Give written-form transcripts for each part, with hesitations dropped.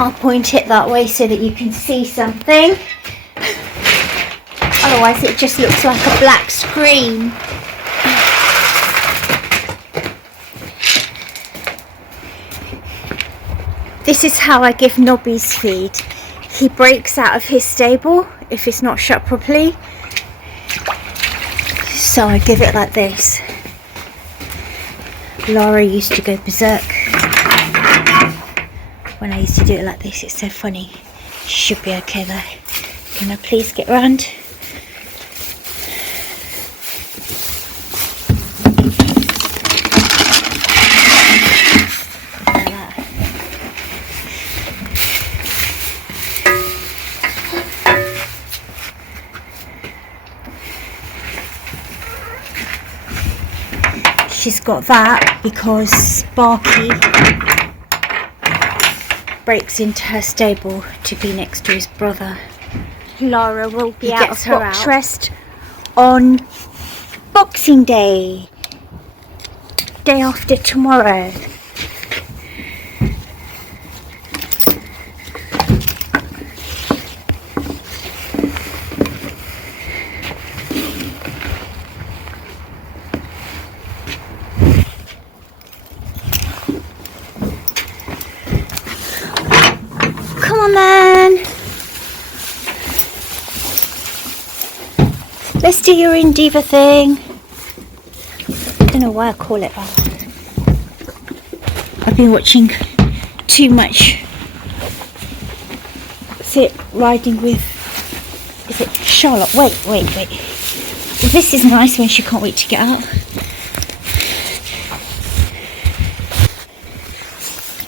I'll point it that way so that you can see something. Otherwise it just looks like a black screen. This is how I give Nobby's feed. He breaks out of his stable if it's not shut properly. So I give it like this. Lara used to go berserk when I used to do it like this. It's so funny. She should be okay though. Can I please get round? She's got that because Sparky breaks into her stable to be next to his brother. Lara will be out of box rest on Boxing Day, day after tomorrow. Come on then. Let's do your Endeavour thing. I don't know why I call it that. I've been watching too much. What's it? Riding with... Is it Charlotte? Wait. This is nice when she can't wait to get out.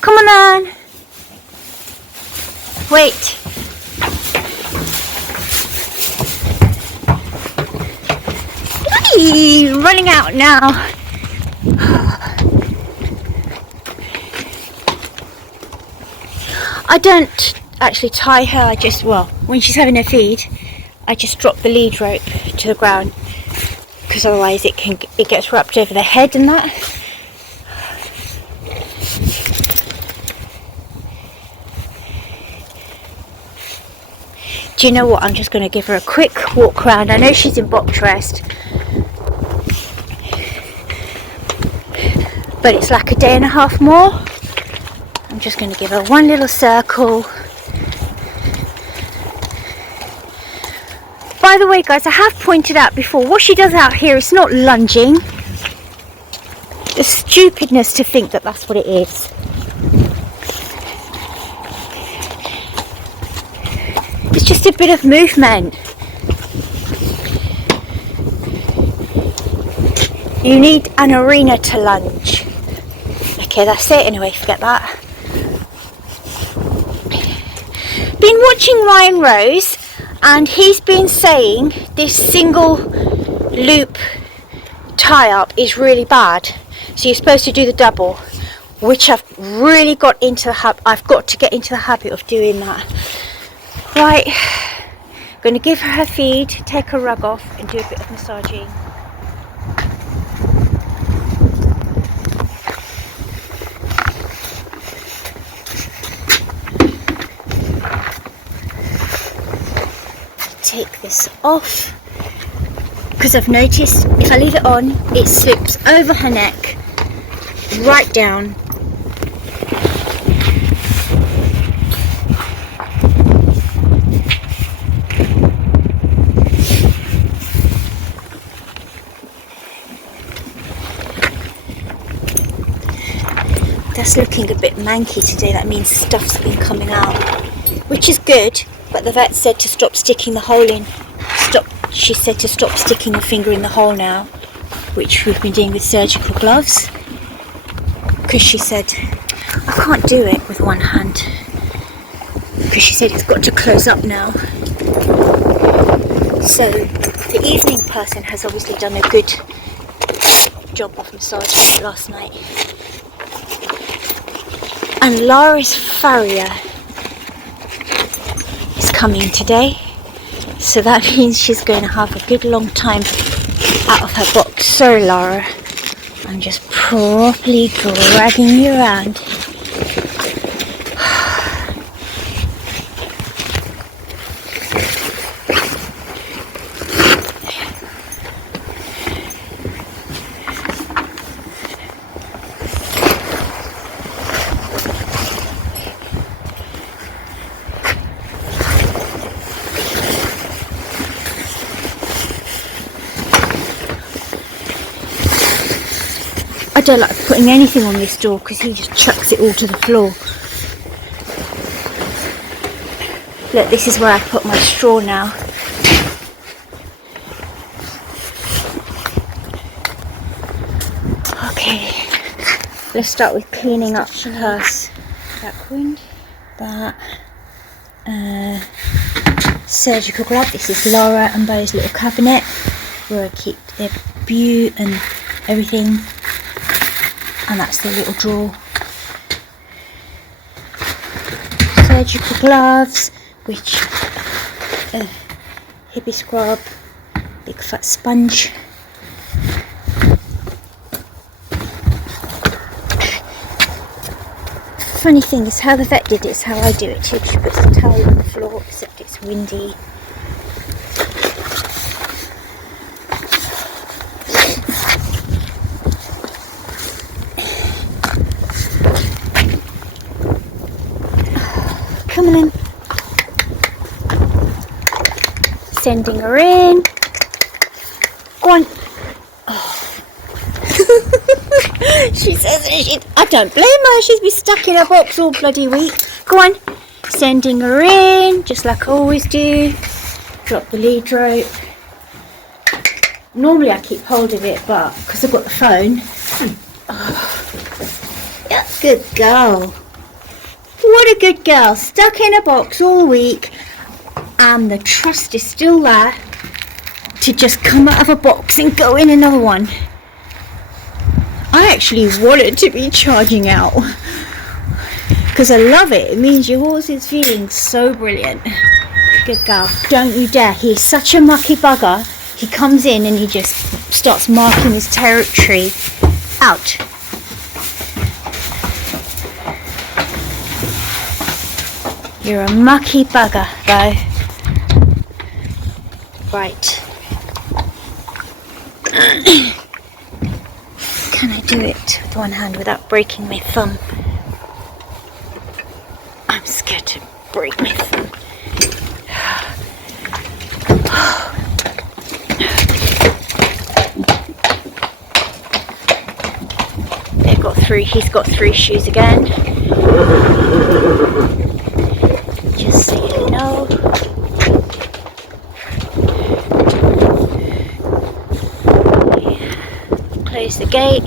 Come on then. Wait. Eee, running out now. I don't actually tie her. I just, well, when she's having her feed, I just drop the lead rope to the ground because otherwise it gets wrapped over the head and that. Do you know what? I'm just going to give her a quick walk around. I know she's in box rest, but it's like a day and a half more. I'm just going to give her one little circle. By the way, guys, I have pointed out before, what she does out here is not lunging. The stupidness to think that that's what it is. It's just a bit of movement. You need an arena to lunge. Okay, that's it anyway, forget that. Been watching Ryan Rose and he's been saying this single loop tie-up is really bad. So you're supposed to do the double, which I've really got into the habit. I've got to get into the habit of doing that. Right, I'm going to give her her feed, take her rug off and do a bit of massaging. Take this off because I've noticed if I leave it on, it slips over her neck, right down. That's looking a bit manky today. That means stuff's been coming out, which is good, but the vet said to stop sticking the hole in. She said to stop sticking the finger in the hole now, which we've been doing with surgical gloves, because she said I can't do it with one hand, because she said it's got to close up now. So the evening person has obviously done a good job of massaging it last night. And Lara's farrier is coming today, so that means she's going to have a good long time out of her box. So Lara, I'm just properly dragging you around. don't like putting anything on this door because he just chucks it all to the floor. Look, this is where I put my straw now. Okay, let's start with cleaning up her. That surgical glove. This is Lara and Bo's little cabinet where I keep their bute and everything, and that's their little drawer. Surgical gloves, which hippie scrub, big fat sponge. Funny thing is how the vet did it is how I do it too. She puts the towel on the floor, except it's windy. Come on in. Sending her in. Go on. Oh. She says I don't blame her. She's been stuck in a box all bloody week. Go on. Sending her in, just like I always do. Drop the lead rope. Normally I keep hold of it, but because I've got the phone. Oh. Yeah, good girl. What a good girl. Stuck in a box all week, and the trust is still there to just come out of a box and go in another one. I actually want it to be charging out because I love it. It means your horse is feeling so brilliant. Good girl. Don't you dare. He is such a mucky bugger. He comes in and he just starts marking his territory out. You're a mucky bugger, though. Right. Can I do it with one hand without breaking my thumb? I'm scared to break my thumb. He's got 3 shoes again. Just so you know. Close the gate.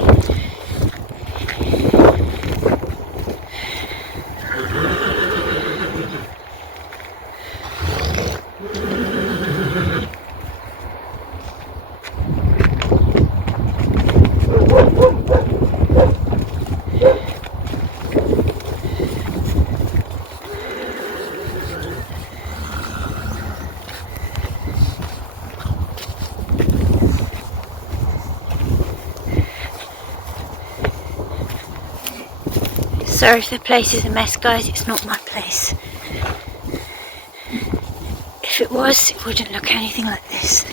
Sorry if the place is a mess, guys, it's not my place. If it was, it wouldn't look anything like this.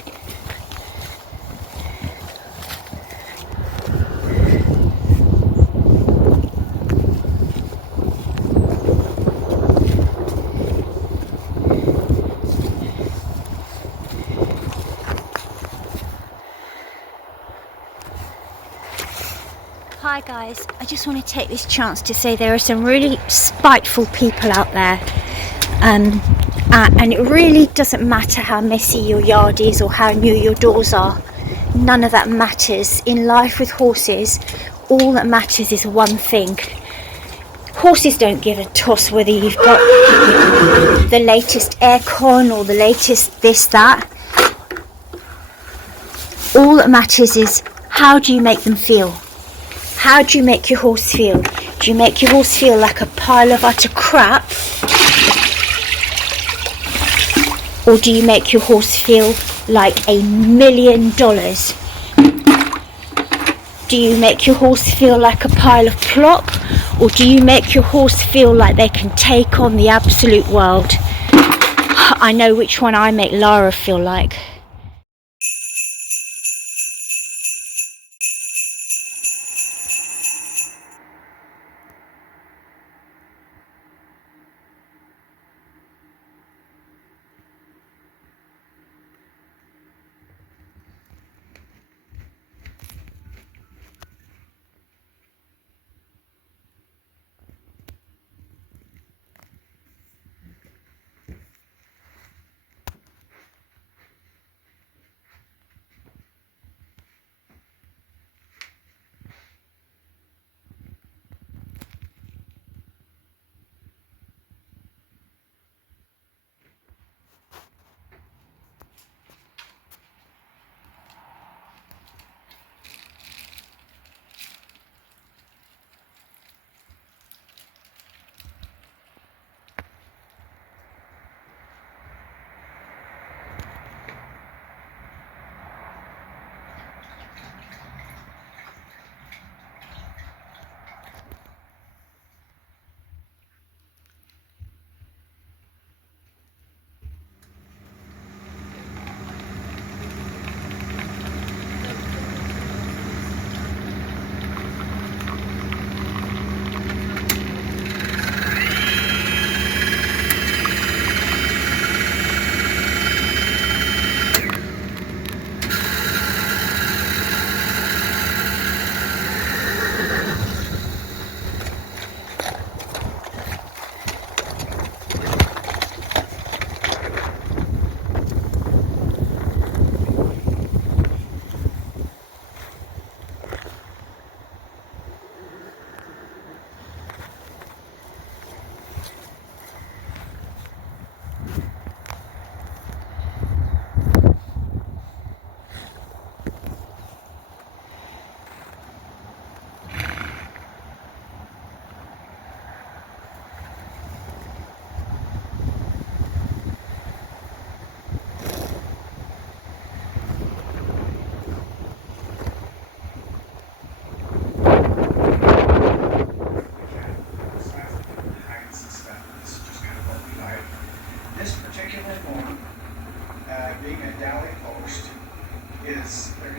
Hi guys, I just want to take this chance to say there are some really spiteful people out there, and it really doesn't matter how messy your yard is or how new your doors are. None of that matters. In life with horses, all that matters is one thing. Horses don't give a toss whether you've got the latest aircon or the latest this, that. All that matters is how do you make them feel? How do you make your horse feel? Do you make your horse feel like a pile of utter crap? Or do you make your horse feel like $1 million? Do you make your horse feel like a pile of plop? Or do you make your horse feel like they can take on the absolute world? I know which one I make Lara feel like.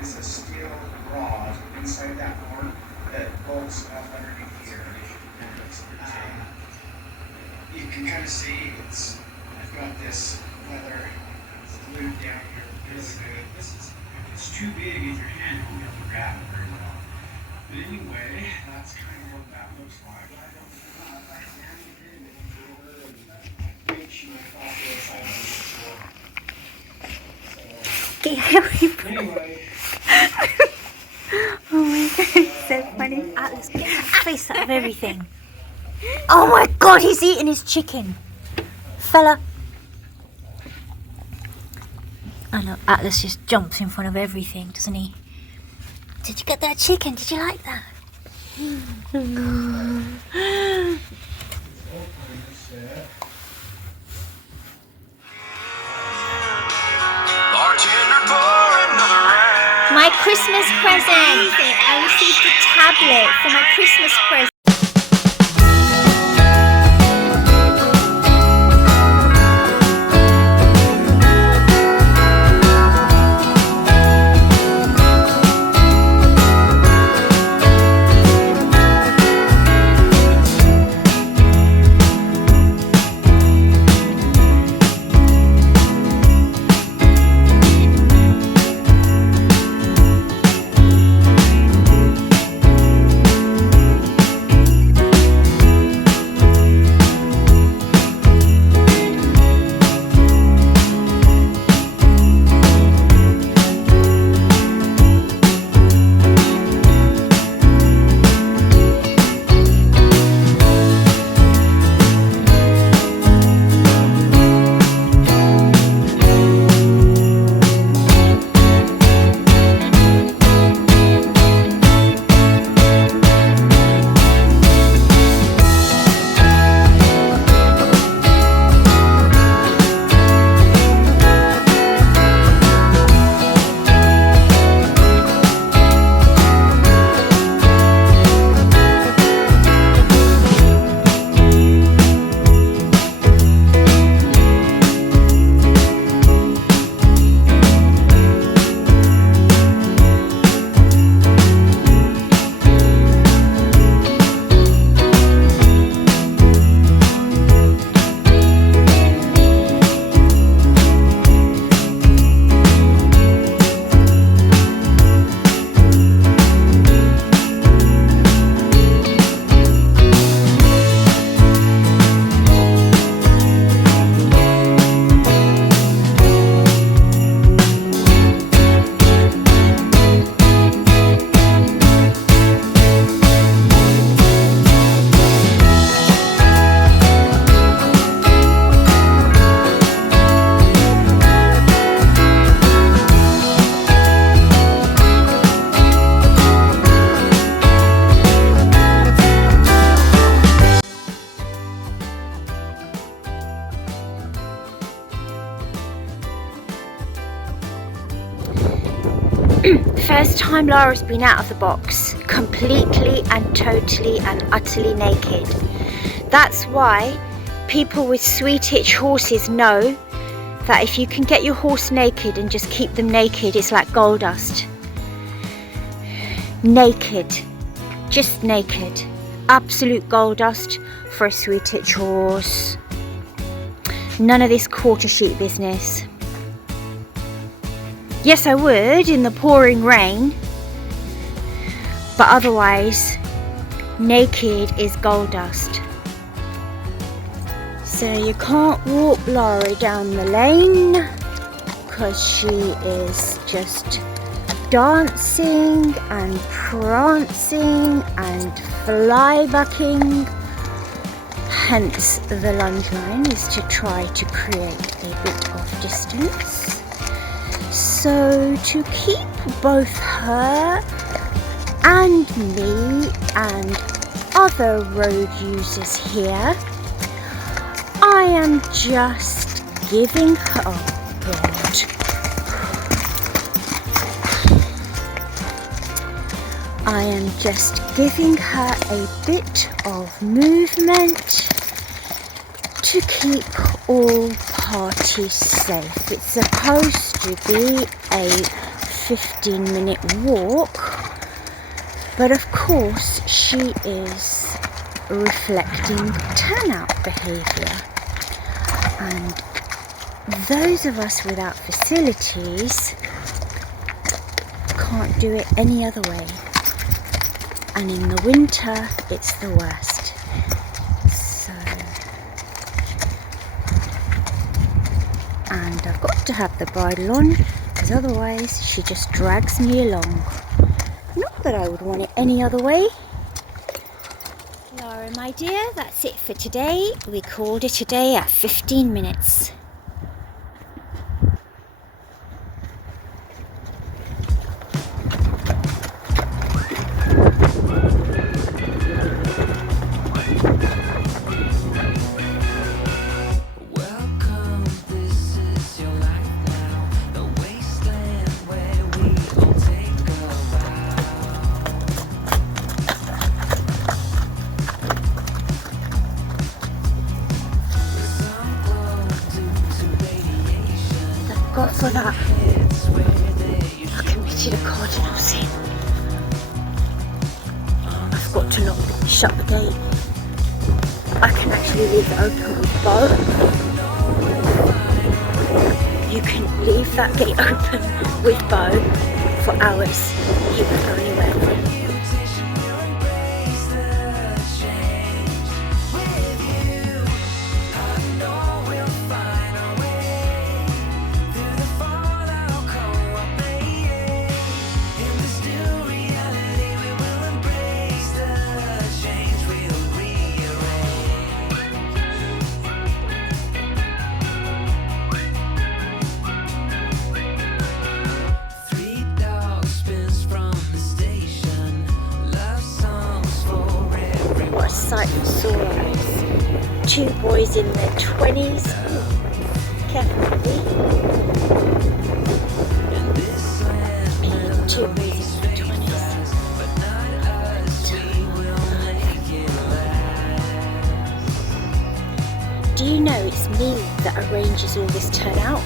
is a steel rod inside that horn that bolts up underneath here. You can kind of see I've got this leather glued down here really good. It's too big in your hand, you won't be able to grab it very well. But anyway, that's kind of what that looks like. Anyway. Oh my god, it's so funny. Atlas, get the face out of everything. Oh my god, he's eating his chicken. Fella. I know, Atlas just jumps in front of everything, doesn't he? Did you get that chicken? Did you like that? My Christmas present! I received a tablet for my Christmas present. First time Lara's been out of the box, completely and totally and utterly naked. That's why people with sweet itch horses know that if you can get your horse naked and just keep them naked, it's like gold dust. Naked, just naked. Absolute gold dust for a sweet itch horse. None of this quarter sheet business. Yes, I would in the pouring rain, but otherwise, naked is gold dust. So you can't walk Lara down the lane because she is just dancing and prancing and flybucking. Hence the lunge line is to try to create a bit of distance. So to keep both her and me and other road users here, I am just giving her, oh God, I am just giving her a bit of movement to keep all parties safe. It's supposed to be a 15-minute walk, but of course she is reflecting turnout behaviour, and those of us without facilities can't do it any other way, and in the winter it's the worst. So, and I've got to have the bridle on, because otherwise she just drags me along. Not that I would want it any other way. Lara, my dear, that's it for today. We called it a day at 15 minutes. God for that. I committed a cardinal sin. I've got to shut the gate. I can actually leave it open with Bo. You can leave that gate open with Bo for hours. He won't go anywhere. What a sight for sore eyes. Two boys in their 20s. Careful, two boys in their 20s. Do you know it's me that arranges all this turnout?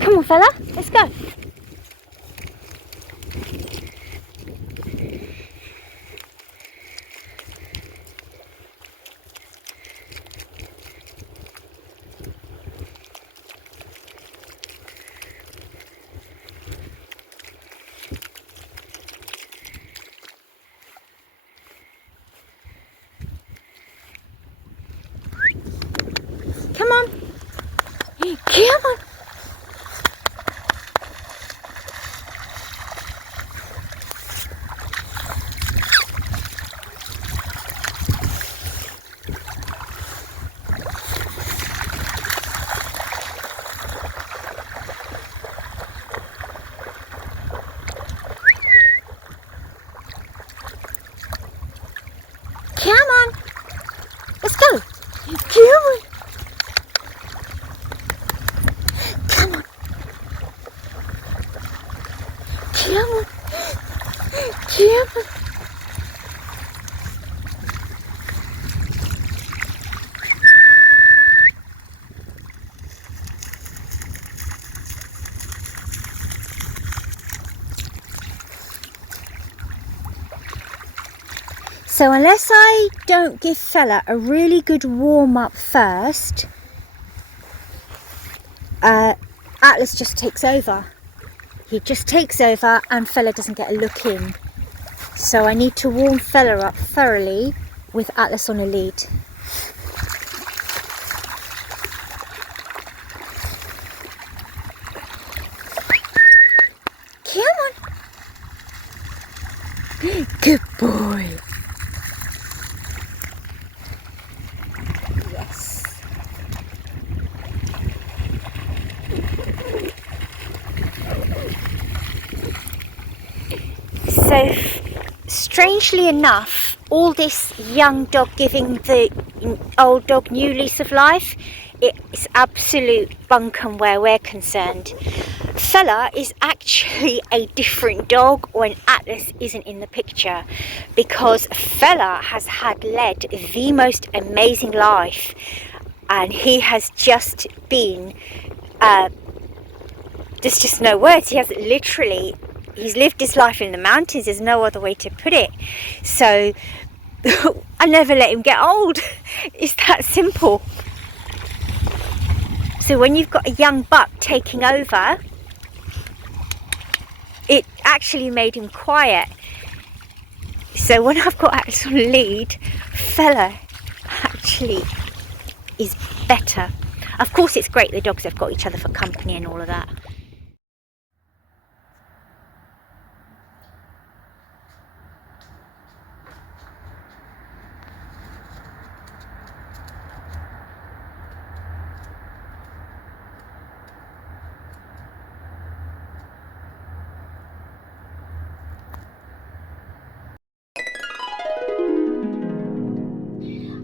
Come on, fella, let's go. Come on. Come on. Come on. Let's go. Come on. Come on. Come on. Come on. So unless I don't give fella a really good warm up first, Atlas just takes over. he just takes over and fella doesn't get a look in. So I need to warm fella up thoroughly with Atlas on a lead. Come on. Good boy. Yes. So, strangely enough, all this young dog giving the old dog new lease of life, it's absolute bunkum where we're concerned. Fella is actually a different dog when Atlas isn't in the picture, because Fella has led the most amazing life, and he has just been, there's just no words. He's lived his life in the mountains. There's no other way to put it. So I never let him get old. It's that simple. So when you've got a young buck taking over, it actually made him quiet. So when I've got Atlas on lead, Fella actually is better. Of course, it's great the dogs have got each other for company and all of that.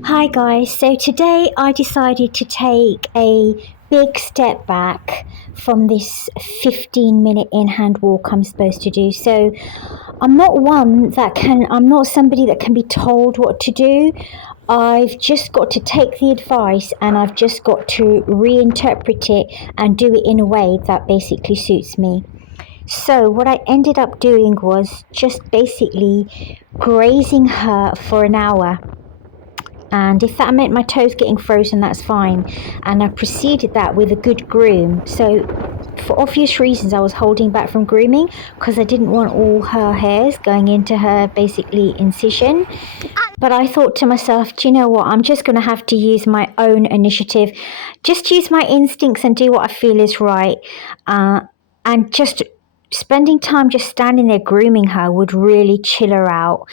Hi guys, so today I decided to take a big step back from this 15-minute in-hand walk I'm supposed to do. So I'm not somebody that can be told what to do. I've just got to take the advice and I've just got to reinterpret it and do it in a way that basically suits me. So what I ended up doing was just basically grazing her for an hour. And if that meant my toes getting frozen, that's fine. And I preceded that with a good groom. So for obvious reasons, I was holding back from grooming because I didn't want all her hairs going into her basically incision. But I thought to myself, do you know what? I'm just going to have to use my own initiative. Just use my instincts and do what I feel is right. And just spending time just standing there grooming her would really chill her out.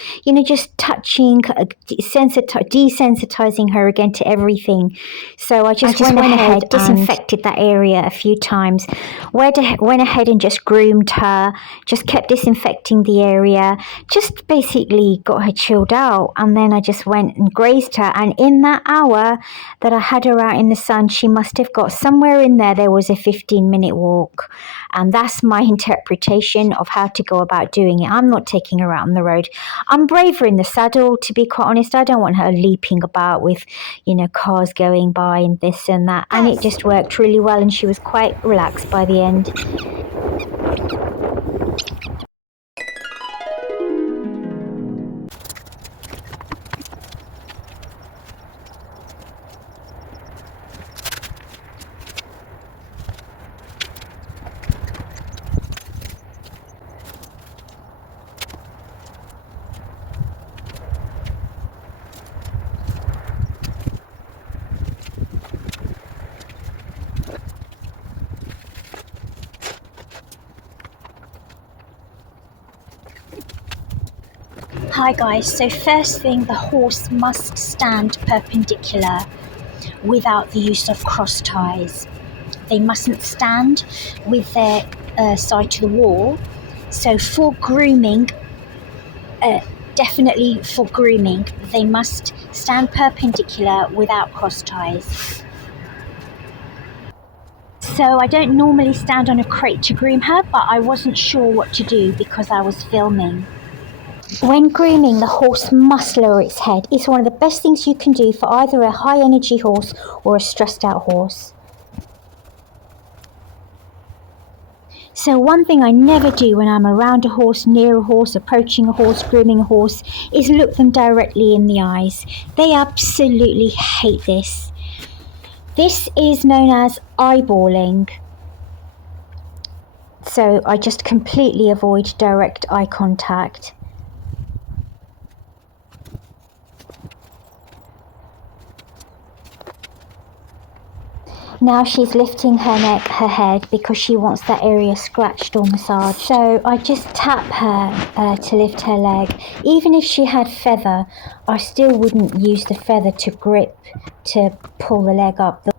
Just touching, desensitizing her again to everything. So I just went ahead, disinfected that area a few times, went ahead and just groomed her, just kept disinfecting the area, just basically got her chilled out. And then I just went and grazed her. And in that hour that I had her out in the sun, she must have got somewhere in there was a 15-minute walk. And that's my interpretation of how to go about doing it. I'm not taking her out on the road. I'm braver in the saddle, to be quite honest. I don't want her leaping about with, cars going by and this and that. And it just worked really well, and she was quite relaxed by the end. Hi guys, so first thing, the horse must stand perpendicular without the use of cross ties. They mustn't stand with their side to the wall. So for grooming, definitely for grooming, they must stand perpendicular without cross ties. So I don't normally stand on a crate to groom her, but I wasn't sure what to do because I was filming. When grooming, the horse must lower its head. It's one of the best things you can do for either a high energy horse or a stressed out horse. So one thing I never do when I'm around a horse, near a horse, approaching a horse, grooming a horse, is look them directly in the eyes. They absolutely hate this. This is known as eyeballing. So I just completely avoid direct eye contact. Now she's lifting her neck, her head, because she wants that area scratched or massaged. So I just tap her to lift her leg. Even if she had feather, I still wouldn't use the feather to grip to pull the leg up.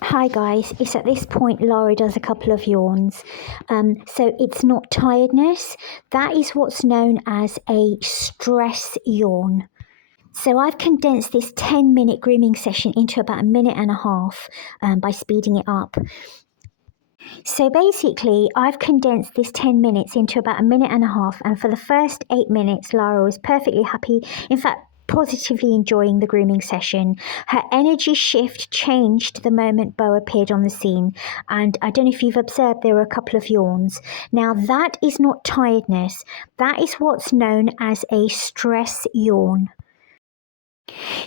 Hi guys, it's at this point Lara does a couple of yawns. So it's not tiredness, that is what's known as a stress yawn. So I've condensed this 10-minute grooming session into about a minute and a half by speeding it up. So basically, I've condensed this 10 minutes into about a minute and a half, and for the first 8 minutes, Lara was perfectly happy. In fact, positively enjoying the grooming session. Her energy shift changed the moment Bo appeared on the scene, and I don't know if you've observed, there were a couple of yawns. Now that is not tiredness, that is what's known as a stress yawn.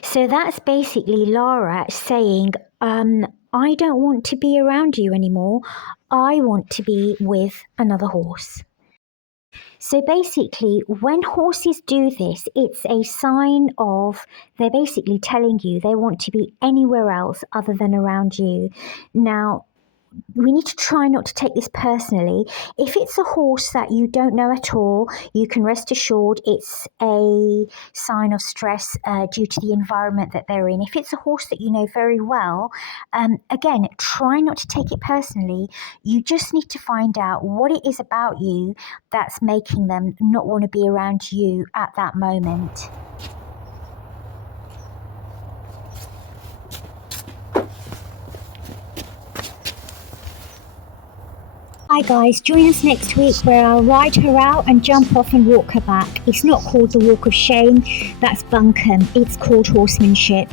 So that's basically Lara saying, I don't want to be around you anymore, I want to be with another horse. So basically, when horses do this, it's a sign of, they're basically telling you they want to be anywhere else other than around you. Now, we need to try not to take this personally. If it's a horse that you don't know at all, you can rest assured it's a sign of stress due to the environment that they're in. If it's a horse that you know very well, again, try not to take it personally. You just need to find out what it is about you that's making them not want to be around you at that moment. Hi guys, join us next week where I'll ride her out and jump off and walk her back. It's not called the walk of shame, that's bunkum, it's called horsemanship.